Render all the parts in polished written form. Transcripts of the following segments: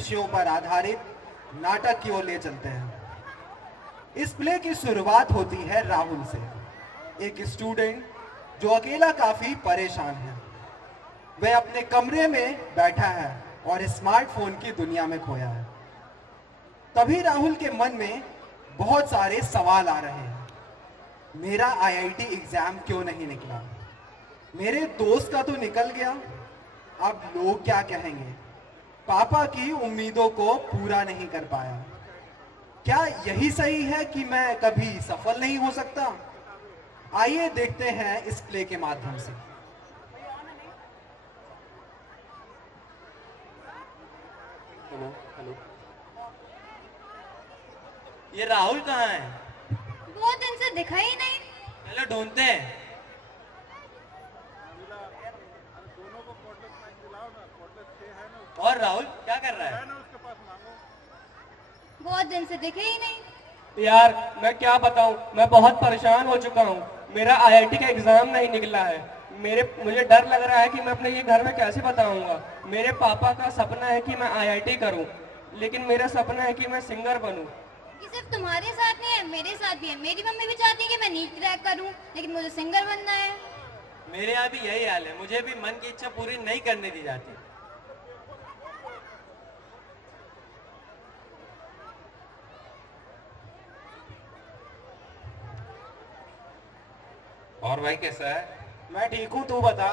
विषयों पर आधारित नाटक की ओर ले चलते हैं। इस प्ले की शुरुआत होती है राहुल से, एक स्टूडेंट जो अकेला काफी परेशान है। वह अपने कमरे में बैठा है और स्मार्टफोन की दुनिया में खोया है। तभी राहुल के मन में बहुत सारे सवाल आ रहे हैं। मेरा आईआईटी एग्जाम क्यों नहीं निकला? मेरे दोस्त का तो निकल गया, अब लोग क्या कहेंगे? पापा की उम्मीदों को पूरा नहीं कर पाया। क्या यही सही है कि मैं कभी सफल नहीं हो सकता? आइए देखते हैं इस प्ले के माध्यम से। हेलो हेलो, ये राहुल कहाँ है? बहुत दिन से दिखा ही नहीं। चलो ढूंढते हैं। और राहुल क्या कर रहा है? बहुत दिन से दिखे ही नहीं। यार मैं क्या बताऊं, मैं बहुत परेशान हो चुका हूं। मेरा आईआईटी का एग्जाम नहीं निकला है। मुझे डर लग रहा है कि मैं अपने ये घर में कैसे बताऊंगा। मेरे पापा का सपना है कि मैं आईआईटी करूं, लेकिन मेरा सपना है कि मैं सिंगर बनूं। ये सिर्फ तुम्हारे साथ नहीं है, मेरे साथ भी है। मेरी मम्मी भी चाहती है कि मैं नीट क्रैक करूं, लेकिन मुझे सिंगर बनना है। मेरे यहाँ भी यही हाल है, मुझे भी मन की इच्छा पूरी नहीं करने दी जाती। और भाई कैसा है? मैं ठीक हूँ, तू बता।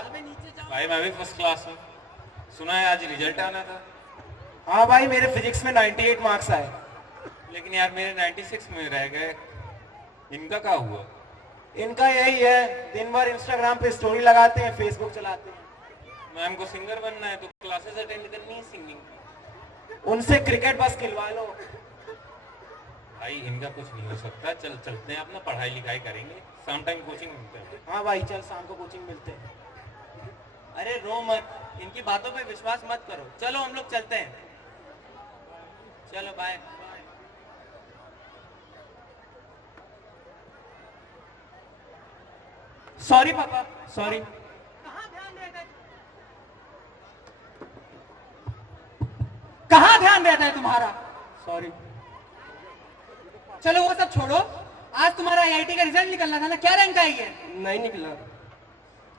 भाई मैं भी फर्स्ट क्लास हूँ। सुना है आज रिजल्ट आना था। हाँ भाई, मेरे फिजिक्स में 98 मार्क्स आए। लेकिन यार मेरे 96 में रह गए। इनका क्या हुआ? इनका यही है, दिन भर इंस्टाग्राम पे स्टोरी लगाते हैं, फेसबुक चलाते हैं। मैम को सिंगर बनना है तो क्लासेस अटेंड करनी है सिंगिंग की। उनसे क्रिकेट बस खिलवा लो। भाई इनका कुछ नहीं हो सकता। चलते हैं, अपना पढ़ाई लिखाई करेंगे, शाम टाइम कोचिंग मिलते हैं। हाँ भाई चल, शाम को कोचिंग मिलते हैं। अरे रो मत, इनकी बातों पे विश्वास मत करो। चलो हम लोग चलते हैं। चलो बाय। सॉरी पापा, सॉरी। कहाँ ध्यान रहता है तुम्हारा? सॉरी। चलो वो सब छोड़ो, आज तुम्हारा आईआईटी का रिजल्ट निकलना था ना, क्या रैंक आई है? नहीं निकला।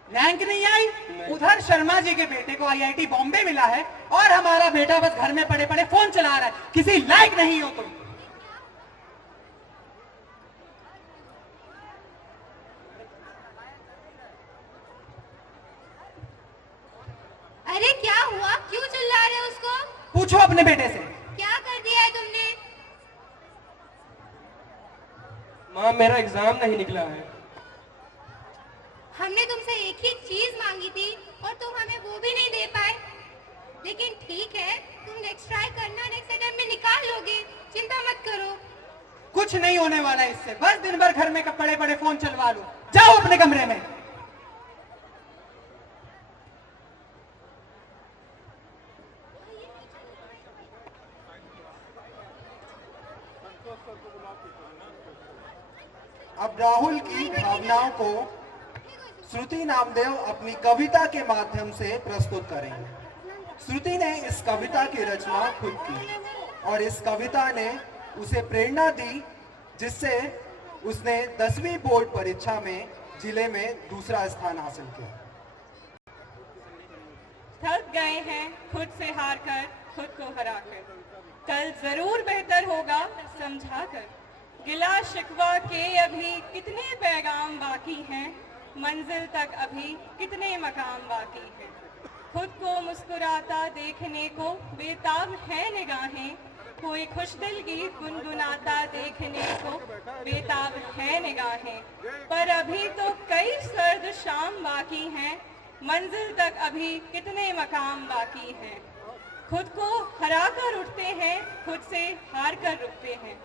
रैंक नहीं आई? नहीं। उधर शर्मा जी के बेटे को आईआईटी बॉम्बे मिला है और हमारा बेटा बस घर में पड़े पड़े फोन चला रहा है। किसी लायक नहीं हो तुम। अरे क्या हुआ, क्यों चिल्ला रहे हो उसको? पूछो अपने बेटे से। क्या कर दिया है तुमने? माँ मेरा एग्जाम नहीं निकला है। हमने तुमसे एक ही चीज मांगी थी और तुम हमें वो भी नहीं दे पाए। लेकिन ठीक है, तुम नेक्स्ट ट्राई करना, नेक्स्ट अटेम्प्ट में निकाल लोगे, चिंता मत करो। कुछ नहीं होने वाला इससे, बस दिन भर घर में पड़े पड़े फोन चलवा लो। जाओ अपने कमरे में। अब राहुल की भावनाओं को श्रुति नामदेव अपनी कविता के माध्यम से प्रस्तुत करेंगे। श्रुति ने इस कविता की रचना खुद की और इस कविता ने उसे प्रेरणा दी, जिससे उसने 10वीं बोर्ड परीक्षा में जिले में दूसरा स्थान हासिल किया। थक गए हैं खुद से हार कर, खुद को हरा कर। कल जरूर बेहतर होगा समझा कर। गिला शिकवा के अभी कितने पैगाम बाकी हैं, मंजिल तक अभी कितने मकाम बाकी हैं। खुद को मुस्कुराता देखने को बेताब है निगाहें, कोई खुशदिल गीत गुनगुनाता देखने को बेताब है निगाहें। पर अभी तो कई सर्द शाम बाकी हैं, मंजिल तक अभी कितने मकाम बाकी हैं। खुद को हरा कर उठते हैं, खुद से हार कर रुकते हैं।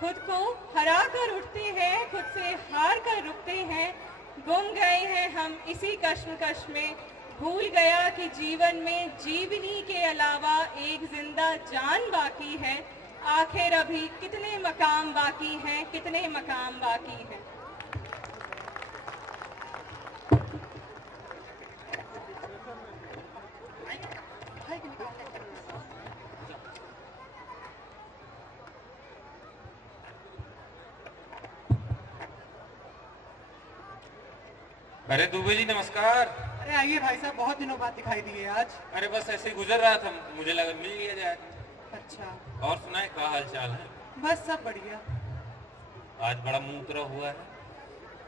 खुद को हरा कर उठते हैं, खुद से हार कर रुकते हैं। गुम गए हैं हम इसी कश्मकश में, भूल गया कि जीवन में जीवनी के अलावा एक जिंदा जान बाकी है। आखिर अभी कितने मकाम बाकी हैं, कितने मकाम बाकी हैं। अरे दुबे जी नमस्कार। अरे आइए भाई साहब, बहुत दिनों बाद दिखाई दिए आज। अरे बस ऐसे ही गुजर रहा था, मुझे लगा मिल लिया जाए। अच्छा, और सुनाए क्या हाल चाल है? बस सब बढ़िया। आज बड़ा मुंह उतरा हुआ है।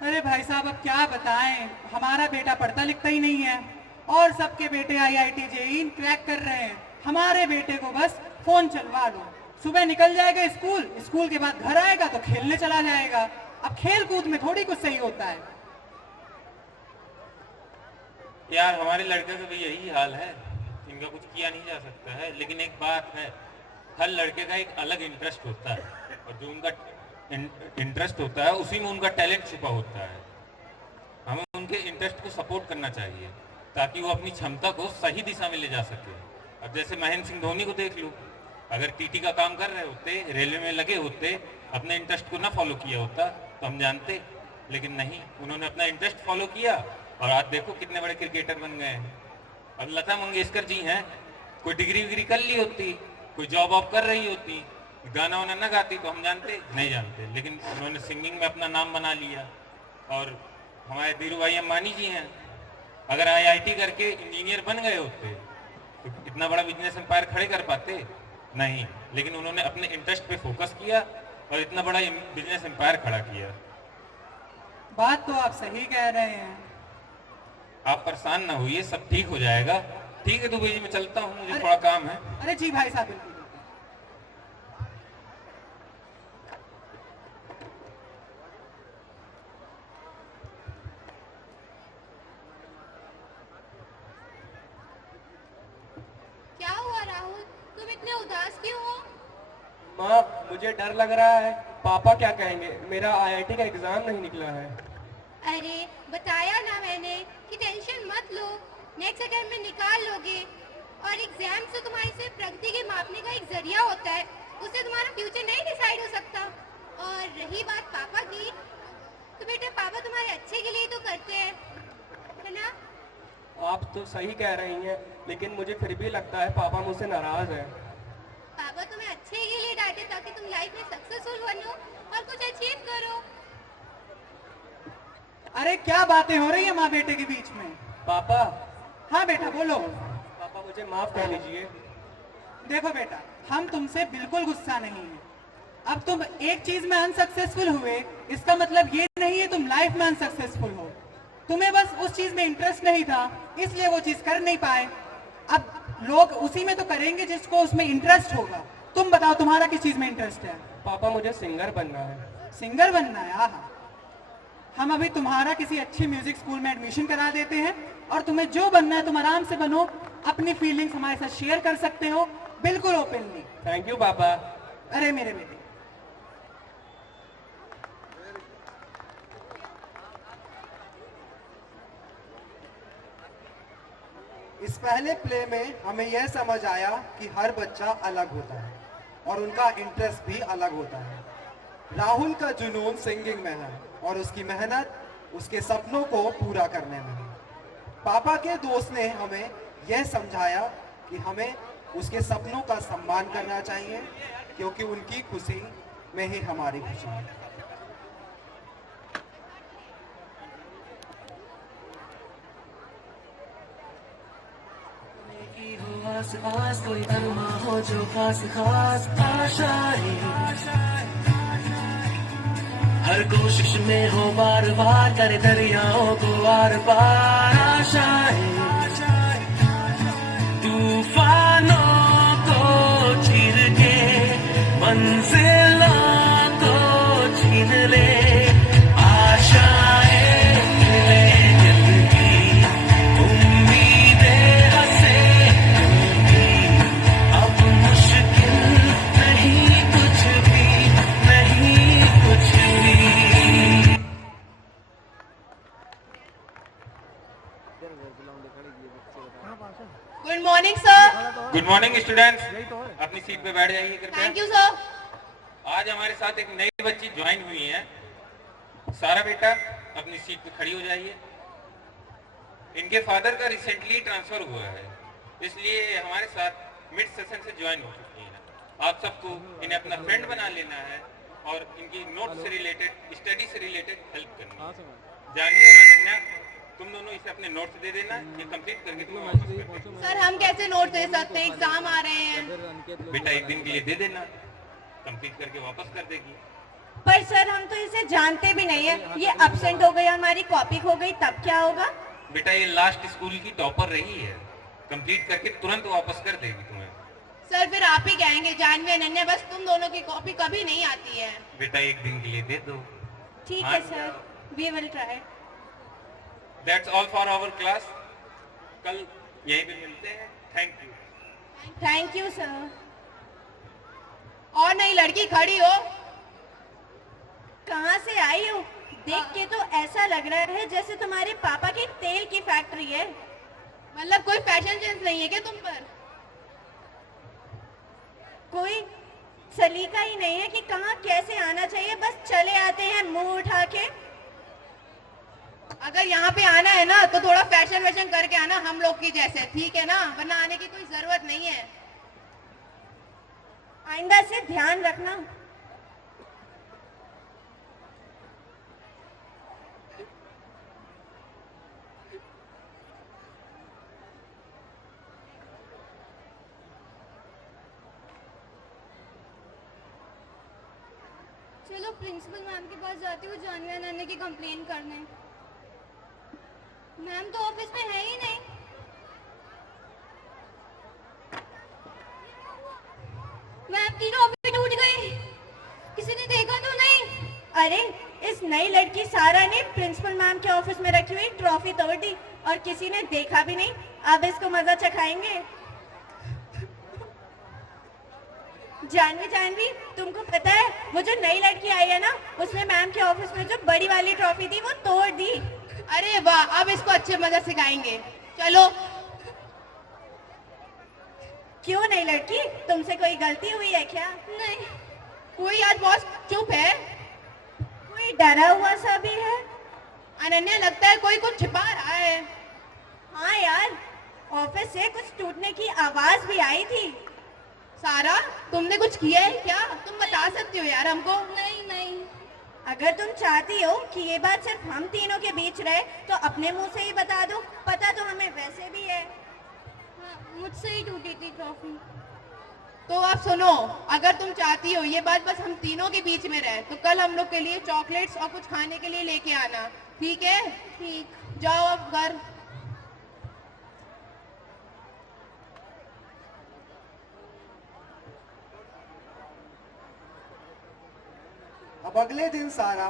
अरे भाई साहब अब क्या बताएं, हमारा बेटा पढ़ता लिखता ही नहीं है और सबके बेटे IIT JEE क्रैक कर रहे हैं। हमारे बेटे को बस फोन चलवा लो, सुबह निकल जाएगा स्कूल, स्कूल के बाद घर आएगा तो खेलने चला जाएगा। अब खेल कूद में थोड़ी कुछ सही होता है। यार हमारे लड़के का भी यही हाल है, इनका कुछ किया नहीं जा सकता है। लेकिन एक बात है, हर लड़के का एक अलग इंटरेस्ट होता है और जो उनका इंटरेस्ट होता है उसी में उनका टैलेंट छुपा होता है। हमें उनके इंटरेस्ट को सपोर्ट करना चाहिए ताकि वो अपनी क्षमता को सही दिशा में ले जा सके। अब जैसे महेंद्र सिंह धोनी को देख लो, अगर टीटी का काम कर रहे होते, रेलवे में लगे होते, अपने इंटरेस्ट को ना फॉलो किया होता तो हम जानते, लेकिन नहीं, उन्होंने अपना इंटरेस्ट फॉलो किया और आज देखो कितने बड़े क्रिकेटर बन गए हैं। अब लता मंगेशकर जी हैं, कोई डिग्री विग्री कर ली होती, कोई जॉब वॉब कर रही होती, गाना वाना ना गाती तो हम जानते नहीं जानते, लेकिन उन्होंने सिंगिंग में अपना नाम बना लिया। और हमारे धीरू भाई अंबानी जी हैं, अगर IIT करके इंजीनियर बन गए होते तो इतना बड़ा बिजनेस एम्पायर खड़े कर पाते नहीं, लेकिन उन्होंने अपने इंटरेस्ट पे फोकस किया और इतना बड़ा बिजनेस एम्पायर खड़ा किया। बात तो आप सही कह रहे हैं। आप परेशान ना होइए, सब ठीक हो जाएगा। ठीक है दुबे जी, मैं चलता हूँ, मुझे अरे- थोड़ा काम है। अरे जी भाई साहब, बिल्कुल। क्या हुआ राहुल, तुम इतने उदास क्यों हो? माँ मुझे डर लग रहा है, पापा क्या कहेंगे, मेरा IIT का एग्जाम नहीं निकला है। अरे बताया ना मैंने कि टेंशन मत लो, नेक्स्ट अटेम्प्ट में निकाल लोगे। और एग्जाम से तुम्हारी सिर्फ प्रगति के मापने का एक जरिया होता है, उससे तुम्हारा फ्यूचर नहीं डिसाइड हो सकता। और रही बात पापा की, तो बेटा पापा तुम्हारे अच्छे के लिए तो करते हैं, है ना? आप तो सही कह रही हैं, लेकिन मुझे फिर भी लगता है पापा मुझसे नाराज है। पापा तुम्हें अच्छे के लिए डांटे ताकि तुम लाइफ में सक्सेसफुल बनो और कुछ अचीव करो। अरे क्या बातें हो रही है माँ बेटे के बीच में? पापा, हाँ बेटा बोलो। पापा मुझे माफ कर लीजिए। देखो बेटा, हम तुमसे बिल्कुल गुस्सा नहीं है। अब तुम एक चीज में अनसक्सेसफुल हुए, इसका मतलब ये नहीं है तुम लाइफ में अनसक्सेसफुल हो। तुम्हें बस उस चीज में इंटरेस्ट नहीं था, इसलिए वो चीज कर नहीं पाए। अब लोग उसी में तो करेंगे जिसको उसमें इंटरेस्ट होगा। तुम बताओ तुम्हारा किस चीज में इंटरेस्ट है? पापा मुझे सिंगर बनना है। सिंगर बनना है? आहा, हम अभी तुम्हारा किसी अच्छे म्यूजिक स्कूल में एडमिशन करा देते हैं और तुम्हें जो बनना है तुम आराम से बनो। अपनी फीलिंग्स हमारे साथ शेयर कर सकते हो, बिल्कुल ओपनली। थैंक यू पापा। अरे मेरे बेटे, इस पहले प्ले में हमें यह समझ आया कि हर बच्चा अलग होता है और उनका इंटरेस्ट भी अलग होता है। राहुल का जुनून सिंगिंग में है और उसकी मेहनत उसके सपनों को पूरा करने में है। पापा के दोस्त ने हमें यह समझाया कि हमें उसके सपनों का सम्मान करना चाहिए, क्योंकि उनकी खुशी में ही हमारी खुशी है। आस पास कोई अरमा हो जो खास खास आशाएं, हर कोशिश में हो बार बार करे दरियाओं को आर पार आशाएं, तूफानों को चीर के मंजिलों को छीन ले आशाएं, खिले दिल की उम्मीदें हंसे दिल की, अब मुश्किल नहीं कुछ भी, नहीं कुछ भी। Good morning sir. Good morning students, अपनी सीट पे बैठ जाइए कृपया। Thank you sir. आज हमारे साथ एक नई बच्ची ज्वाइन हुई है। सारा बेटा अपनी सीट पे खड़ी हो जाइए। इनके फादर का रिसेंटली ट्रांसफर हुआ है, इसलिए हमारे साथ मिड सेशन से ज्वाइन हो चुकी हैं। आप सबको इन्हें अपना फ्रेंड बना लेना है और इनकी नोट से रिलेटेड, स्टडी से रिलेटेड हेल्प करनी है। जानवी और अनन्या तुम दोनों इसे अपने नोट्स दे देना, ये कंप्लीट करके तुम्हें वापस कर देंगे। सर हम कैसे नोट दे सकते हैं, एग्जाम आ रहे हैं। बेटा 1 दिन के लिए दे देना, कंप्लीट करके वापस कर देगी। पर सर हम तो इसे जानते भी नहीं है, ये एब्सेंट हो गई, हमारी कॉपी खो गई, तब क्या होगा? बेटा ये लास्ट स्कूल की टॉपर रही है, कंप्लीट करके तुरंत वापस कर देगी तुम्हें। सर फिर आप ही कहेंगे जानवी अनन्या, बस तुम दोनों की कॉपी कभी नहीं आती है। बेटा 1 दिन के लिए दे दो। ठीक हाँ, है sir, we will try. That's all for our class, कल यहीं पे मिलते हैं। Thank you. Thank you sir. और नई लड़की खड़ी हो। कहाँ से आई हो? देख के तो ऐसा लग रहा है जैसे तुम्हारे पापा की तेल की फैक्ट्री है। मतलब कोई फैशन सेंस नहीं है क्या तुम पर? कोई सलीका ही नहीं है कि कहाँ कैसे आना चाहिए, बस चले आते हैं मुंह उठा के। अगर यहाँ पे आना है ना तो थोड़ा फैशन वैशन करके आना हम लोग की जैसे, ठीक है ना? वरना आने की कोई जरूरत नहीं है। आइंदा से ध्यान रखना। चलो प्रिंसिपल मैम के पास जाती हूँ जानवी अनन्या की कंप्लेन करने। मैम तो ऑफिस में है ही नहीं। मैम की टॉफी टूट गई, किसी ने देखा तो नहीं? अरे इस नई लड़की सारा ने प्रिंसिपल मैम के ऑफिस में रखी हुई ट्रॉफी तोड़ दी और किसी ने देखा भी नहीं। अब इसको मजा चखाएंगे। जानवी जानवी, तुमको पता है वो जो नई लड़की आई है ना, उसने मैम के ऑफिस में जो बड़ी वाली ट्रॉफी थी वो तोड़ दी। अरे वाह, अब इसको अच्छे मजा सिखाएंगे। चलो। क्यों नई लड़की, तुमसे कोई गलती हुई है क्या? नहीं, कोई आज बॉस चुप है। कोई डरा हुआ सा भी है। अनन्या लगता है कोई कुछ छिपा रहा है। हाँ यार, ऑफिस से कुछ टूटने की आवाज भी आई थी। सारा तुमने कुछ किया है क्या? तुम बता सकती हो यार हमको? नहीं नहीं। अगर तुम चाहती हो कि ये बात सिर्फ हम तीनों के बीच रहे तो अपने मुंह से ही बता दो, पता तो हमें वैसे भी है। हाँ, मुझसे ही टूटी थी ट्रॉफी। तो आप सुनो, अगर तुम चाहती हो ये बात बस हम तीनों के बीच में रहे तो कल हम लोग के लिए चॉकलेट्स और कुछ खाने के लिए लेके आना, ठीक है? ठीक, जाओ अब घर। अब अगले दिन सारा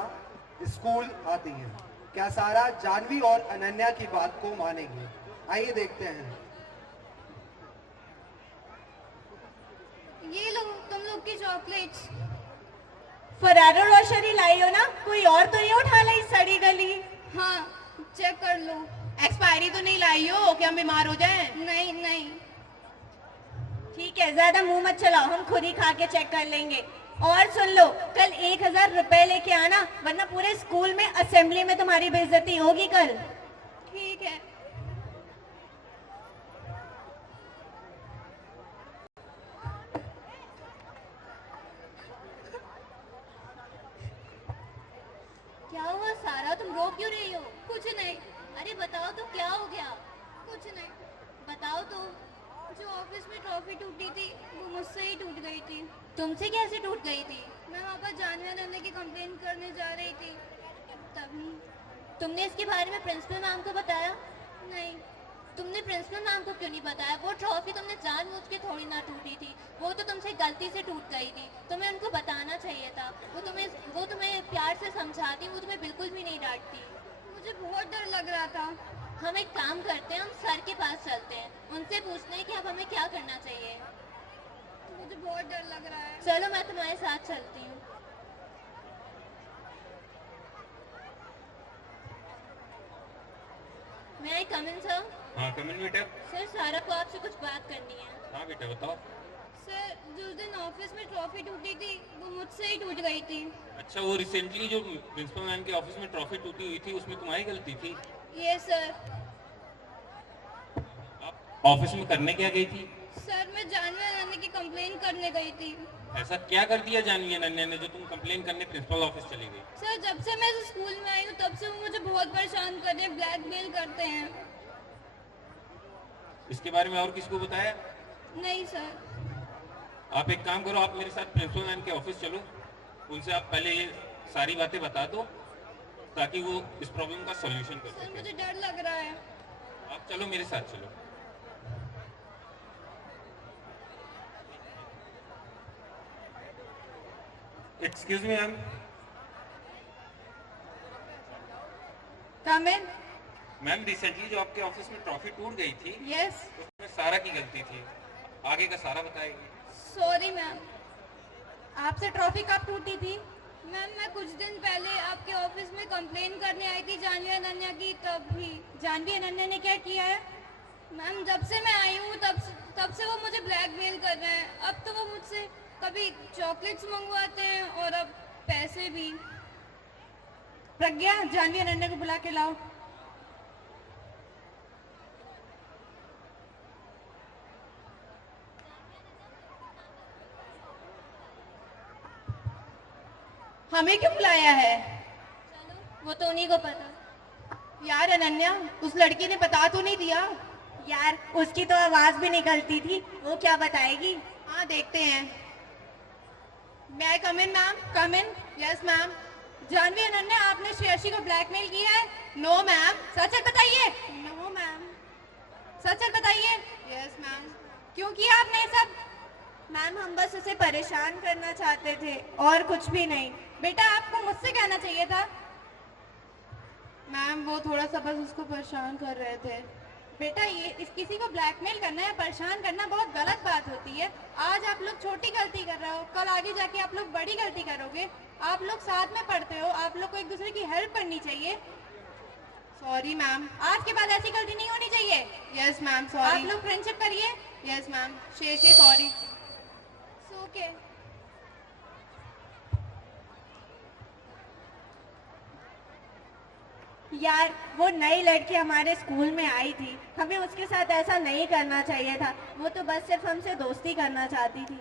स्कूल आती है। क्या सारा जानवी और अनन्या की बात को मानेगी? आइए देखते हैं। ये लो तुम लोग की चॉकलेट्स। फरारो रोशर ही लाई हो ना, कोई और तो नहीं उठा लाई सड़ी गली। हाँ चेक कर लो। एक्सपायरी तो नहीं लाई हो कि हम बीमार हो जाएं? नहीं नहीं। ठीक है, ज्यादा मुंह मत चलाओ, हम खुद ही खा के चेक कर लेंगे। और सुन लो, कल 1000 रुपए लेके आना, वरना पूरे स्कूल में असेंबली में तुम्हारी बेइज्जती होगी कल। ठीक है। क्या हुआ सारा, तुम रो क्यों रही हो? कुछ नहीं। अरे बताओ तो क्या हो गया? कुछ नहीं। बताओ तो। जो ऑफिस में ट्रॉफी टूटी थी वो मुझसे ही टूट गई थी। तुमसे कैसे टूट गई थी? मैं वहाँ पर जानवी अनन्या की कंप्लेन करने जा रही थी, तभी। तुमने इसके बारे में प्रिंसिपल मैम को बताया? नहीं। तुमने प्रिंसिपल मैम को क्यों नहीं बताया? वो ट्रॉफी तुमने जानबूझ के थोड़ी ना टूटी थी, वो तो तुमसे गलती से टूट गई थी। तुम्हें उनको बताना चाहिए था। वो तुम्हें प्यार से समझाती, वो तुम्हें बिल्कुल भी नहीं डांटती। मुझे बहुत डर लग रहा था। हम एक काम करते हैं, हम सर के पास चलते हैं, उनसे पूछते हैं कि अब हमें क्या करना चाहिए। मुझे बहुत डर लग रहा है। चलो मैं तुम्हारे साथ चलती हूँ। मैं आई कम इन सर? हाँ कम इन बेटा। सर सारा को आपसे कुछ बात करनी है। हाँ बेटा बताओ। सर जिस दिन ऑफिस में ट्रॉफी टूटी थी वो मुझसे ही टूट गई थी। अच्छा, वो रिसेंटली जो प्रिंसिपल मैम के ऑफिस में ट्रॉफी टूटी हुई थी उसमें तुम्हारी गलती थी? ये सर। आप ऑफिस में करने क्या गई थी? सर मैं जानवी अनन्या की कंप्लेन करने गई थी। ऐसा क्या कर दिया जानवी अनन्या ने जो तुम कंप्लेन करने प्रिंसिपल ऑफिस चली गई? सर जब से मैं इस स्कूल में आई हूँ तब से वो मुझे बहुत परेशान कर रहे हैं, ब्लैकमेल करते हैं। इसके बारे में और किसको बताया? नहीं सर। आप एक काम करो, आप मेरे साथ प्रिंसिपल मैम के ऑफिस चलो, उनसे आप पहले ये सारी बातें बता दो ताकि वो इस प्रॉब्लम का सॉल्यूशन कर सर सके। मुझे डर लग रहा है। आप चलो मेरे साथ चलो। Excuse me ma'am. Come in. Ma'am recently जो आपके ऑफिस में ट्रॉफी टूट गई थी, यस। उसमें सारा की गलती थी, आगे का सारा बताएगी। Sorry ma'am. आपसे ट्रॉफी कब टूटी थी? मैम मैं कुछ दिन पहले आपके ऑफिस में कंप्लेन करने आई थी जानवी अनन्या की, तभी। जानवी अनन्या ने क्या किया है? मैम जब से मैं आई हूँ तब से वो मुझे ब्लैकमेल कर रहे हैं। अब तो वो मुझसे कभी चॉकलेट्स मंगवाते हैं और अब पैसे भी। प्रज्ञा, जानवी अनन्या को बुला के लाओ। हमें क्यों बुलाया है? चलो वो तो उन्हीं को पता। यार अनन्या, उस लड़की ने बता तो नहीं दिया? यार उसकी तो आवाज भी निकलती थी, वो क्या बताएगी? हाँ देखते हैं। मैं come in ma'am? Come in. Yes ma'am. Janhvi Ananya, आपने श्रेयसी को ब्लैकमेल किया है? No ma'am. सच सच बताइए। No ma'am. सच सच बताइए। Yes ma'am. क्यों किया आपने ये सब? मैम हम बस उसे परेशान करना चाहते थे और कुछ भी नहीं। बेटा आपको मुझसे कहना चाहिए था। मैम वो थोड़ा सा बस उसको परेशान कर रहे थे। बेटा ये किसी को ब्लैकमेल करना या परेशान करना बहुत गलत बात होती है। आज आप लोग छोटी गलती कर रहे हो, कल आगे जाके आप लोग बड़ी गलती करोगे। आप लोग साथ में पढ़ते हो, आप लोग को एक दूसरे की हेल्प करनी चाहिए। Sorry ma'am. आज के बाद ऐसी गलती नहीं होनी चाहिए। Yes ma'am sorry. आप लोग फ्रेंडशिप करिए। Yes ma'am. Sheshi sorry. Okay. यार वो नई लड़की हमारे स्कूल में आई थी, हमें उसके साथ ऐसा नहीं करना चाहिए था। वो तो बस सिर्फ हमसे दोस्ती करना चाहती थी।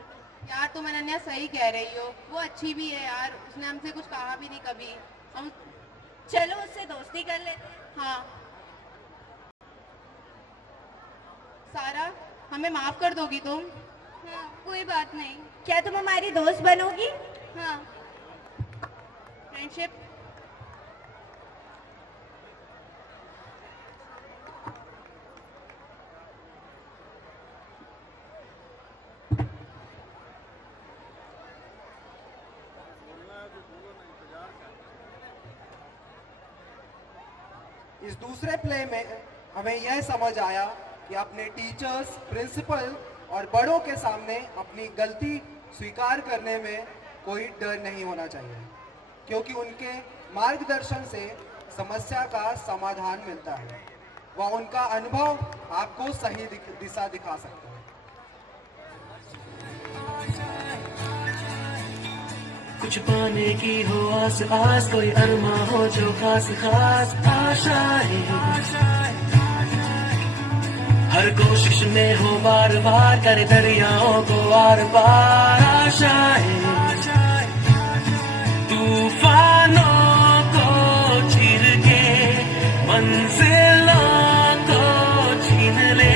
यार तुम अनन्या सही कह रही हो, वो अच्छी भी है यार, उसने हमसे कुछ कहा भी नहीं कभी। हम चलो उससे दोस्ती कर लेते हैं। हाँ सारा, हमें माफ कर दोगी तुम? हाँ कोई बात नहीं। क्या तुम हमारी दोस्त बनोगी? हाँ। फ्रेंडशिप। इस दूसरे प्ले में हमें यह समझ आया कि अपने टीचर्स, प्रिंसिपल और बड़ों के सामने अपनी गलती स्वीकार करने में कोई डर नहीं होना चाहिए, क्योंकि उनके मार्गदर्शन से समस्या का समाधान मिलता है। वह उनका अनुभव आपको सही दिशा दिखा सकता है। कुछ पाने की हो आस आस, कोई अरमा हो जो खास खास आशाएं, हर कोशिश में हो बार बार करे दरियाओं को आर पार आशाएं, तूफानों को चीर के मंजिलों को छीन ले,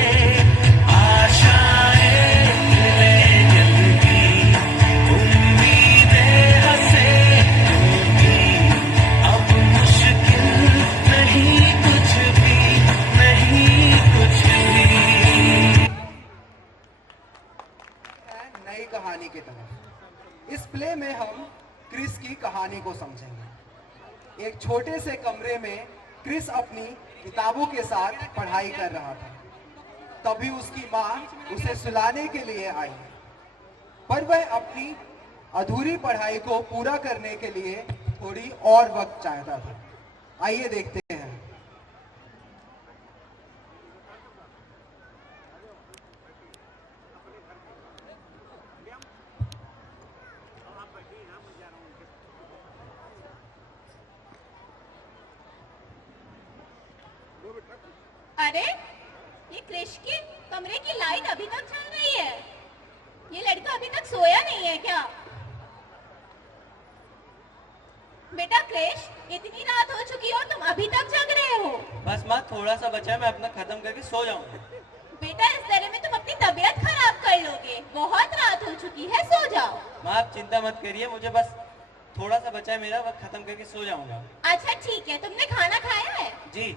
आशाएं ले जल्दी, उम्मीदें हंसे होगी, अब मुश्किल नहीं कुछ भी, नहीं कुछ भी। नई कहानी की तरफ। इस प्ले में हम क्रिस की कहानी को समझेंगे। एक छोटे से कमरे में क्रिस अपनी किताबों के साथ पढ़ाई कर रहा था। तभी उसकी माँ उसे सुलाने के लिए आई, पर वह अपनी अधूरी पढ़ाई को पूरा करने के लिए थोड़ी और वक्त चाहता था। आइए देखते हैं। अरे ये क्रिश के कमरे की लाइट अभी तक चल रही है? ये लड़का अभी तक सोया नहीं है क्या? बेटा क्रिश, इतनी रात हो चुकी है और तुम अभी तक जग रहे हो? बस माँ थोड़ा सा बचा है, मैं अपना खत्म करके सो जाऊंगा। बेटा इस तरह में तुम अपनी तबीयत खराब कर लोगे। बहुत रात हो चुकी है, सो जाओ। माँ आप चिंता मत करिए, मुझे बस थोड़ा सा बचा है, मेरा वक्त खत्म करके सो जाऊंगा। अच्छा ठीक है, तुमने खाना खाया है? जी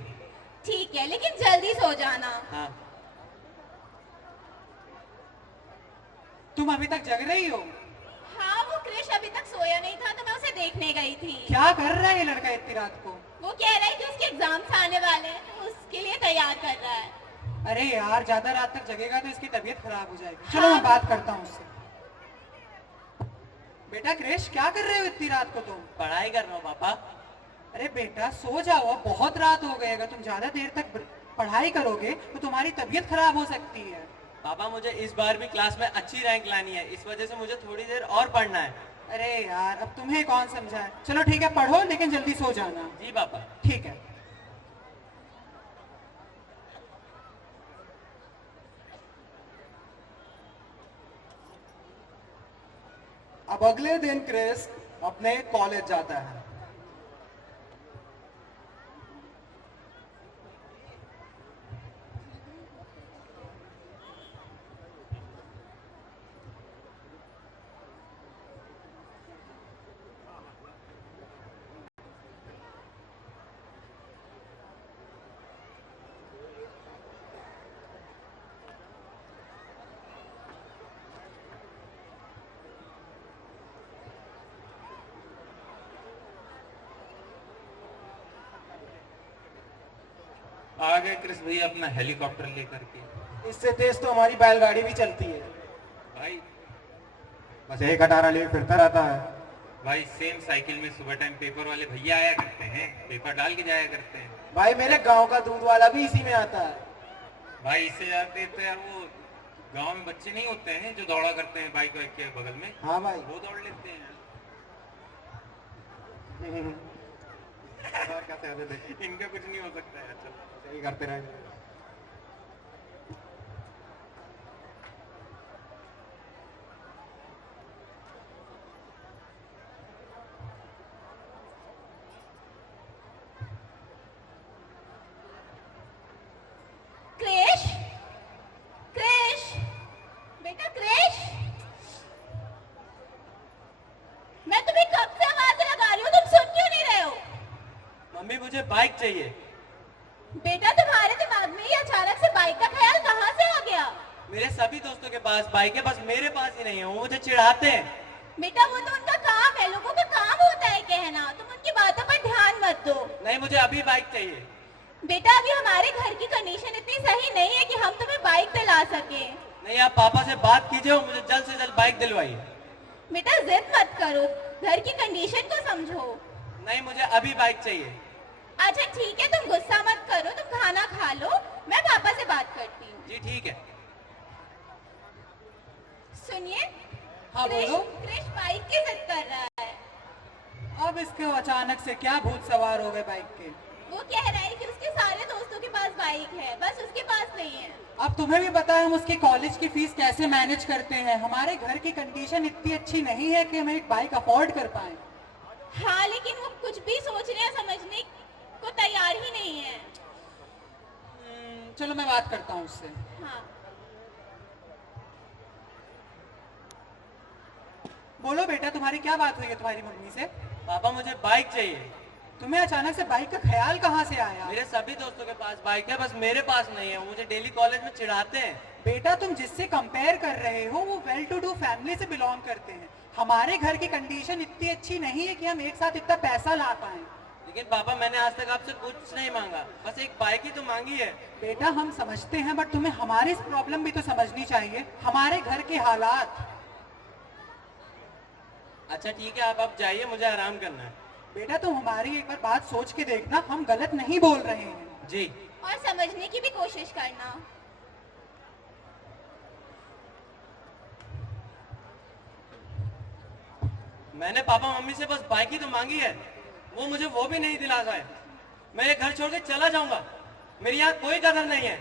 ठीक है, लेकिन जल्दी सो जाना। हाँ। तुम अभी तक जग रही हो? हाँ, वो क्रिश अभी तक सोया नहीं था तो मैं उसे देखने गई थी। क्या कर रहा है ये लड़का इतनी रात को? वो कह रहा है कि उसके एग्जाम्स आने वाले हैं, तो उसके लिए तैयार कर रहा है। अरे यार, ज्यादा रात तक जगेगा तो इसकी तबीयत खराब हो जाएगी। चलो मैं बात करता हूँ उससे। बेटा क्रिश, क्या कर रहे हो इतनी रात को तुम? पढ़ाई कर रहा हूँ पापा। अरे बेटा सो जाओ, अब बहुत रात हो गई। अगर तुम ज्यादा देर तक पढ़ाई करोगे तो तुम्हारी तबीयत खराब हो सकती है। पापा मुझे इस बार भी क्लास में अच्छी रैंक लानी है, इस वजह से मुझे थोड़ी देर और पढ़ना है। अरे यार, अब तुम्हें कौन समझाए। चलो ठीक है, पढ़ो लेकिन जल्दी सो जाना। जी पापा। ठीक है। अब अगले दिन क्रिस अपने कॉलेज जाता है। आ गए क्रिस भैया अपना हेलीकॉप्टर लेकर के। इससे तेज तो हमारी बैलगाड़ी भी चलती है। भाई बस एक कटारा लिए फिरता रहता है। भाई सेम साइकिल में सुबह टाइम पेपर वाले भैया आया करते हैं, पेपर डाल के जाया करते हैं। भाई मेरे गांव का दूध वाला भी इसी में आता है। भाई इससे ज्यादा तो यार वो गांव में बच्चे नहीं होते हैं जो दौड़ा करते हैं बाइक वाइक के बगल में। हाँ भाई। वो दौड़ लेते हैं। और क्या कहते हैं? इनका कुछ नहीं हो सकता है। चलो सही करते रहेंगे। क्रिश, क्रिश, बेटा क्रिश, मैं तुम्हें कब से आवाज लगा रही हूँ, तुम सुन क्यों नहीं रहे हो? मम्मी मुझे बाइक चाहिए। बेटा तुम्हारे दिमाग में ये अचानक से बाइक का ख्याल कहाँ से आ गया? मेरे सभी दोस्तों के पास बाइक है, बस मेरे पास ही नहीं है, वो मुझे चिढ़ाते हैं। बेटा वो तो उनका काम है, लोगों का काम होता है कहना, तुम उनकी बातों पर ध्यान मत दो। नहीं मुझे अभी बाइक चाहिए। बेटा अभी हमारे घर की कंडीशन इतनी सही नहीं है कि हम तुम्हें बाइक पे ला सके। नहीं आप पापा से बात कीजिए और मुझे जल्द से जल्द बाइक दिलवाइए। बेटा जिद मत करो, घर की कंडीशन को समझो। नहीं मुझे अभी बाइक चाहिए। अच्छा ठीक है, तुम गुस्सा मत करो, तुम खाना खा लो, मैं पापा से बात करती हूँ। जी ठीक है। सुनिए। हाँ बोलो। क्रिश बाइक की जिद कर रहा है। अब इसके अचानक से क्या भूत सवार हो गए बाइक के? वो कह रहा है कि उसके सारे दोस्तों के पास बाइक है, बस उसके पास नहीं है। अब तुम्हें भी पता है हम उसके कॉलेज की फीस कैसे मैनेज करते हैं। हमारे घर की कंडीशन इतनी अच्छी नहीं है कि हम एक बाइक अफोर्ड कर पाए। हाँ लेकिन वो कुछ भी सोचने या समझने को तैयार ही नहीं है। चलो मैं बात करता हूँ उससे। हाँ बोलो बेटा, तुम्हारी क्या बात हुई है तुम्हारी मम्मी से? पापा मुझे बाइक चाहिए। तुम्हें अचानक से बाइक का ख्याल कहाँ से आया? मेरे सभी दोस्तों के पास बाइक है, बस मेरे पास नहीं है, वो मुझे डेली कॉलेज में चिढ़ाते हैं। बेटा तुम जिससे कंपेयर कर रहे हो वो वेल टू डू फैमिली से बिलोंग करते हैं। हमारे घर की कंडीशन इतनी अच्छी नहीं है कि हम एक साथ इतना पैसा ला पाए। लेकिन पापा मैंने आज तक आपसे कुछ नहीं मांगा, बस एक बाइक ही तो मांगी है। बेटा हम समझते हैं, बट तुम्हें हमारी प्रॉब्लम भी तो समझनी चाहिए, हमारे घर के हालात। अच्छा ठीक है, आप अब जाइए, मुझे आराम करना है। बेटा तुम हमारी एक बार बात सोच के देखना, हम गलत नहीं बोल रहे हैं। जी। और समझने की भी कोशिश करना। मैंने पापा मम्मी से बस बाइक ही तो मांगी है, वो मुझे वो भी नहीं दिला पाए। मैं ये घर छोड़ के चला जाऊंगा, मेरी यहाँ कोई कदर नहीं है।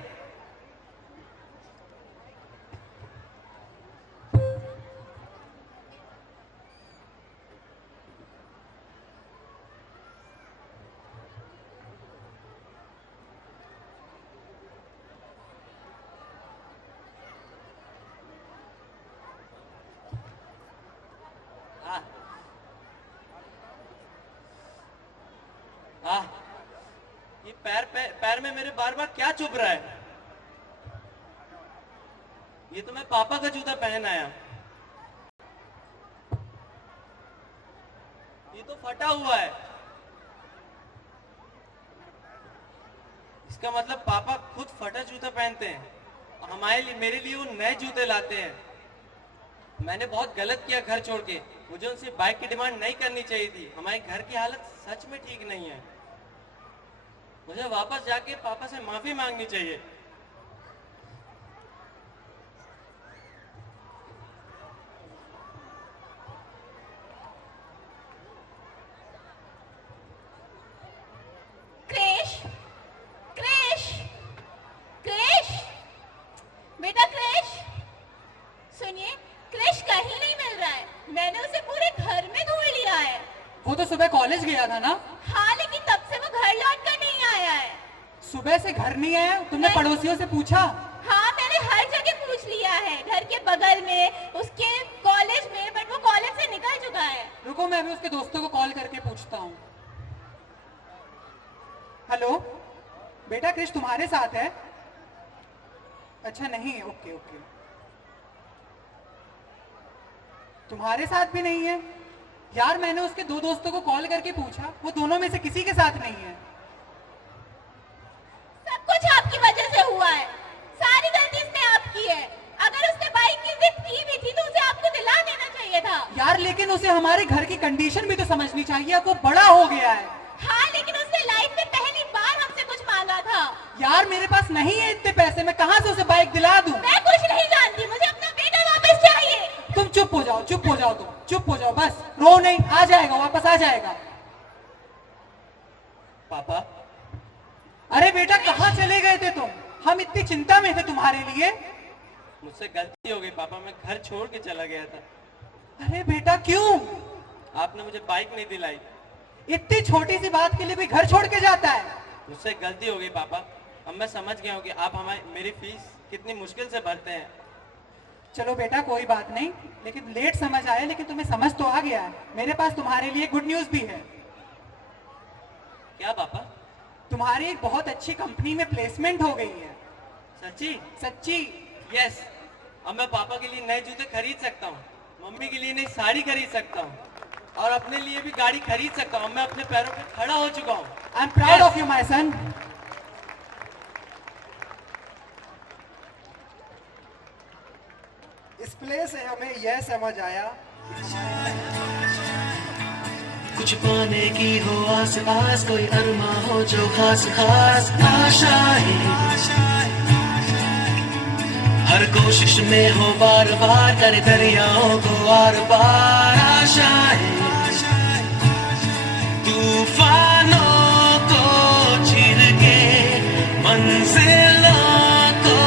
पैर में मेरे बार बार क्या चुभ रहा है? ये तो मैं पापा का जूता पहन आया, ये तो फटा हुआ है। इसका मतलब पापा खुद फटा जूता पहनते हैं, हमारे लिए, मेरे लिए वो नए जूते लाते हैं। मैंने बहुत गलत किया घर छोड़ के, मुझे उनसे बाइक की डिमांड नहीं करनी चाहिए थी। हमारे घर की हालत सच में ठीक नहीं है, मुझे वापस जाके पापा से माफी मांगनी चाहिए। क्रिश, क्रिश, क्रिश, बेटा क्रिश, सुनिए, क्रिश कहीं नहीं मिल रहा है। मैंने उसे पूरे घर में ढूंढ लिया है। वो तो सुबह कॉलेज गया था ना? हाँ, लेकिन तब से वो घर लौट कर नहीं आया है। सुबह से घर नहीं आया? तुमने पड़ोसियों से पूछा? हाँ, मैंने हर जगह पूछ लिया है, घर के बगल में, उसके कॉलेज में, बट वो कॉलेज से निकल चुका है। रुको, मैं अभी उसके दोस्तों को कॉल करके पूछता हूँ। हेलो बेटा, क्रिश तुम्हारे साथ है? अच्छा नहीं है, ओके ओके। तुम्हारे साथ भी नहीं है? यार मैंने उसके दो दोस्तों को कॉल करके पूछा, वो दोनों में से किसी के साथ नहीं है। सब कुछ आपकी वजह से हुआ है, सारी गलती इसने आपकी है। अगर उसने बाइक की जिद की भी थी तो उसे आपको दिला देना चाहिए था। यार लेकिन उसे हमारे घर की कंडीशन भी तो समझनी चाहिए, अब वो बड़ा हो गया है। हाँ, लेकिन उसने लाइफ में पहली बार हमसे कुछ मांगा था। यार मेरे पास नहीं है इतने पैसे, मैं कहाँ से उसे बाइक दिला दूं? मैं कुछ नहीं जानती, मुझे अपना बेटा वापस चाहिए। तुम चुप हो जाओ, चुप हो जाओ, तुम चुप हो जाओ, बस रो नहीं, आ जाएगा, वापस आ जाएगा। पापा, अरे बेटा कहाँ चले गए थे तुम? हम इतनी चिंता में थे तुम्हारे लिए। मुझसे गलती हो गई पापा, मैं घर छोड़ के चला गया था। अरे बेटा क्यों? आपने मुझे बाइक नहीं दिलाई। इतनी छोटी सी बात के लिए भी घर छोड़ के जाता है? मुझसे गलती हो गई पापा, अब मैं समझ गया हूँ कि आप मेरी फीस कितनी मुश्किल से भरते हैं। चलो बेटा कोई बात नहीं, लेकिन लेट समझ आया, लेकिन तुम्हें समझ तो आ गया है। मेरे पास तुम्हारे लिए गुड न्यूज भी है। क्या पापा? तुम्हारी एक बहुत अच्छी कंपनी में प्लेसमेंट हो गई है। सच्ची? सच्ची। यस, अब मैं पापा के लिए नए जूते खरीद सकता हूँ, मम्मी के लिए नई साड़ी खरीद सकता हूँ, और अपने लिए भी गाड़ी खरीद सकता हूँ। मैं अपने पैरों पे खड़ा हो चुका हूँ। I am proud of you my son. इस प्ले से हमें यह समझ आया, कुछ पाने की हो आस पास, कोई अरमा हो जो खास खास आशाएं, हर कोशिश में हो बार बार, करे दरियाओं को आर पार आशाएं, तूफानों को चीर के मंजिलों को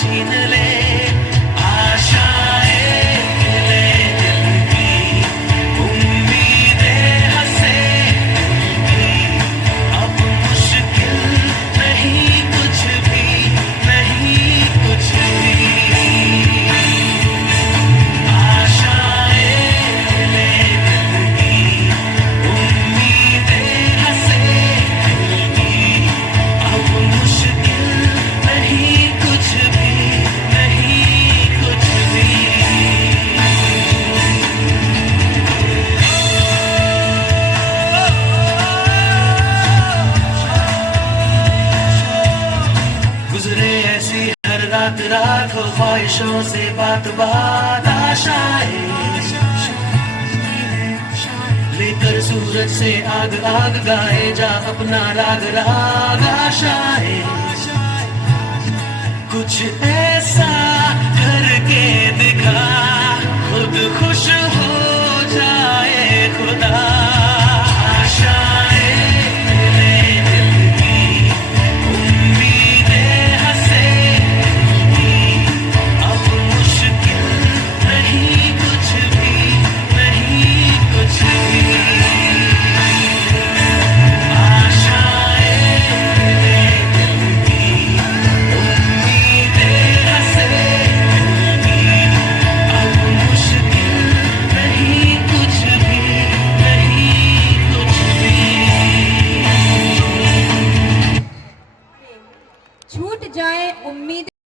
छीन ले, आशाएं खिले दिल की, उम्मीदें हंसे दिल की, अब मुश्किल नहीं कुछ भी, नहीं कुछ भी, आशाएं खिले दिल की, उम्मीदें हंसे दिल की, अब मुश्किल नहीं कुछ भी, नहीं कुछ भी। गुजरे ऐसी हर रात रात हो, ख्वाहिशों से बात बात आशाएं, लेकर सूरज से आग आग गाए जा अपना राग राग आशाएं, कुछ ऐसा करके